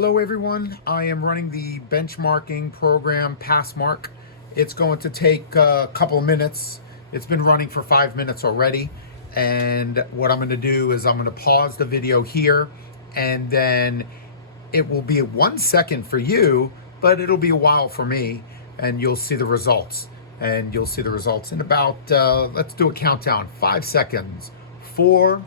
Hello everyone, I am running the benchmarking program Passmark. It's going to take a couple of minutes. It's been running for 5 minutes already. And what I'm going to do is I'm going to pause the video here, and then it will be 1 second for you, but it'll be a while for me, and you'll see the results. And you'll see the results in about, let's do a countdown, 5 seconds. 4,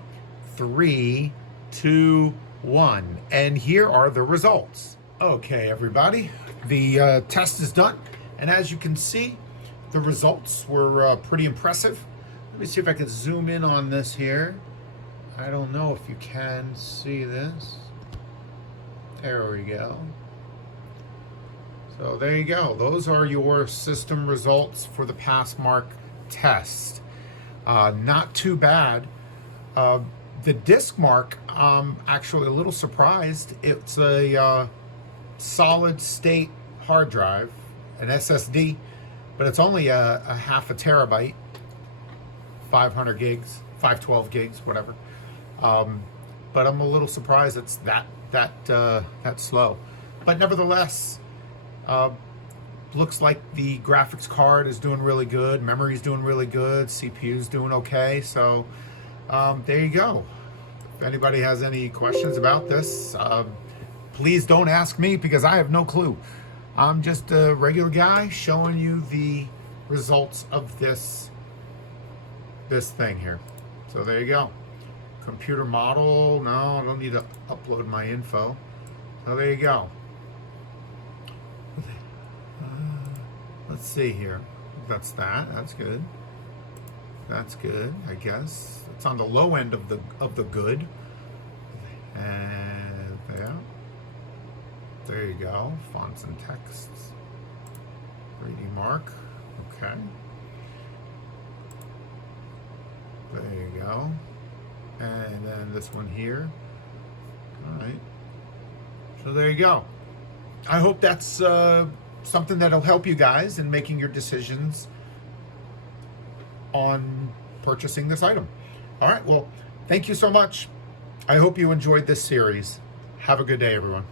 3, 2, 1, and here are the results. Okay, everybody, the test is done, and as you can see, the results were pretty impressive. Let me see if I can zoom in on this here. I don't know if you can see this. There we go. So there you go. Those are your system results for the Passmark test. Not too bad. The disk mark, I'm actually a little surprised. It's a solid state hard drive, an SSD, but it's only a half a terabyte, 500 gigs, 512 gigs, whatever. But I'm a little surprised it's that slow. But nevertheless, looks like the graphics card is doing really good, memory's doing really good, CPU's doing okay. So there you go. If anybody has any questions about this, please don't ask me because I have no clue. I'm just a regular guy showing you the results of this thing here. So there you go. Computer model. No, I don't need to upload my info. So there you go. Let's see here. That's good. That's good, I guess. It's on the low end of the good. And there you go. Fonts and texts. 3D mark. Okay. There you go. And then this one here. All right. So there you go. I hope that's something that'll help you guys in making your decisions on purchasing this item. All right, well, thank you so much. I hope you enjoyed this series. Have a good day, everyone.